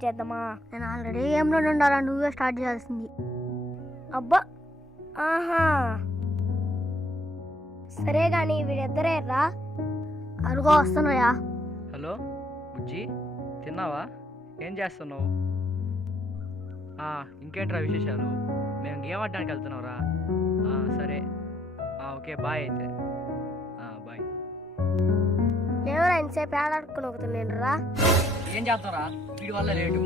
Start చేద్దామా? నేను already గేమ్లో ఉండాలా, నువ్వే స్టార్ట్ చేయాల్సింది. అబ్బా, ఆహా సరే కానీ వీడిద్దరే రా. అరుగో వస్తున్నాయా? హలో బుజ్జి, తిన్నావా? ఏం చేస్తున్నావు? ఇంకేంట్రా విశేషాలు? మేము గేమ్ ఆడడానికి వెళ్తున్నావురా? సరే, ఓకే బాయ్ అయితే. బాయ్. ఎవరా ఇంతసేపు ఆడాడుకుని ఒకతున్నాను రా. ఏం చేస్తావురా? వీడి వల్ల లేటు.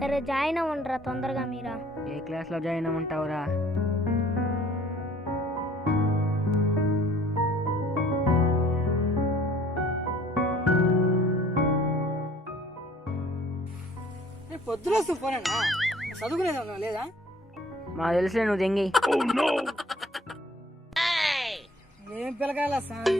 సరే జాయిన్ అవ్వండిరా తొందరగా. మీరా ఏ క్లాస్లో జాయిన్ అవ్వమంటావురా? పొద్దున ఫోనేనా? చదువుకునేది లేదా? మాకు తెలిసే నువ్వు దెంగి. ఏం పిల్లకాయల సామి.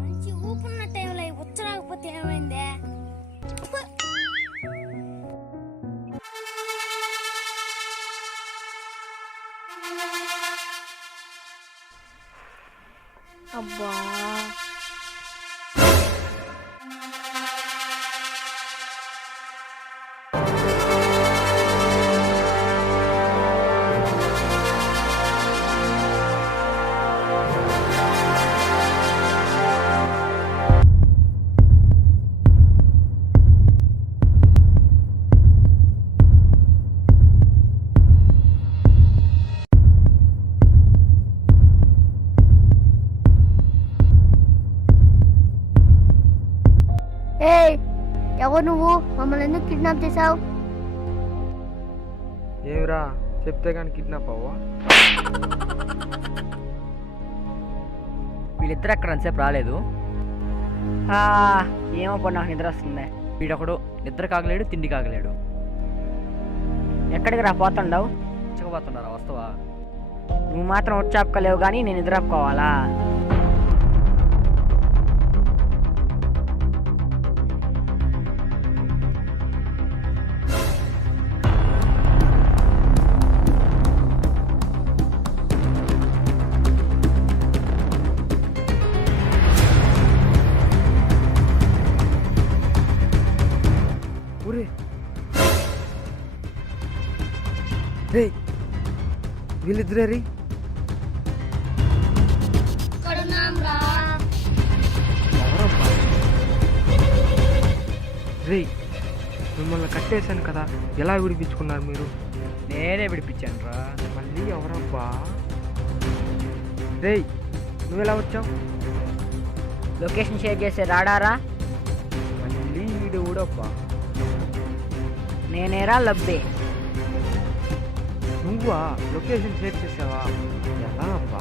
మంచి ఊపున్న టైంలో వచ్చరాకపోతే ఏమైందే? అబ్బా ఎవరు నువ్వు? మమ్మల్ని ఎందుకు కిడ్నాప్ చేసావు? ఏమిరా చెప్తే కానీ కిడ్నాప్ అవ్వా? వీళ్ళిద్దరు అక్కడ అంతసేపు రాలేదు. ఏమో పో, నాకు నిద్ర వస్తుంది. వీడొకడు నిద్ర కాగలేడు, తిండి కాగలేడు. ఎక్కడికి రా పోతుండవు? చిక్కపోతున్నారా? వస్తావా? నువ్వు మాత్రం వచ్చాపలేవు కానీ నేను నిద్ర ఆపుకోవాలా? వీళ్ళిద్దరే రే, మిమ్మల్ని కట్టేశాను కదా, ఎలా విడిపించుకున్నారు మీరు? నేనే విడిపించాను రా. మళ్ళీ ఎవరబ్బా? రే, నువ్వెలా వచ్చావు? లొకేషన్ షేర్ చేసే రాడారా? మళ్ళీ వీడు ఊడబ్బా. నేనేరా లబ్బే. నువ్వా లొకేషన్ షేర్ చేసావా? ఎలా అబ్బా?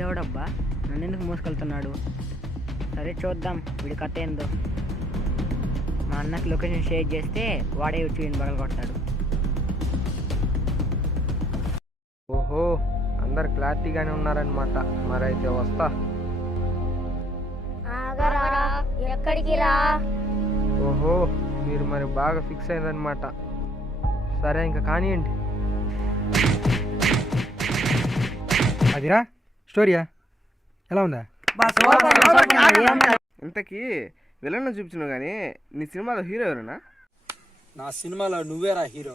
వీడెవడబ్బా నన్ను ఎందుకు మోసుకెళ్తున్నాడు? సరే చూద్దాం వీడి కథ ఏందో. మా అన్నకి లొకేషన్ షేర్ చేస్తే వాడే వచ్చి వీడిని బగలు కొడతాడు. ఓహో, అందరు క్లారిటీగానే ఉన్నారనమాట. మరైతే వస్తా. ఆగరా, ఎక్కడికి రా? ఓహో, మీరు మరి బాగా ఫిక్స్ అయిందనమాట. సరే ఇంకా కానివ్వండి. అదిరా స్టోరీయా ఎలా ఉందా? ఇంతకీ విలన్ చూపించినావు కానీ నీ సినిమాలో హీరో ఎవరేనా? నా సినిమాలో నువ్వేరా హీరో.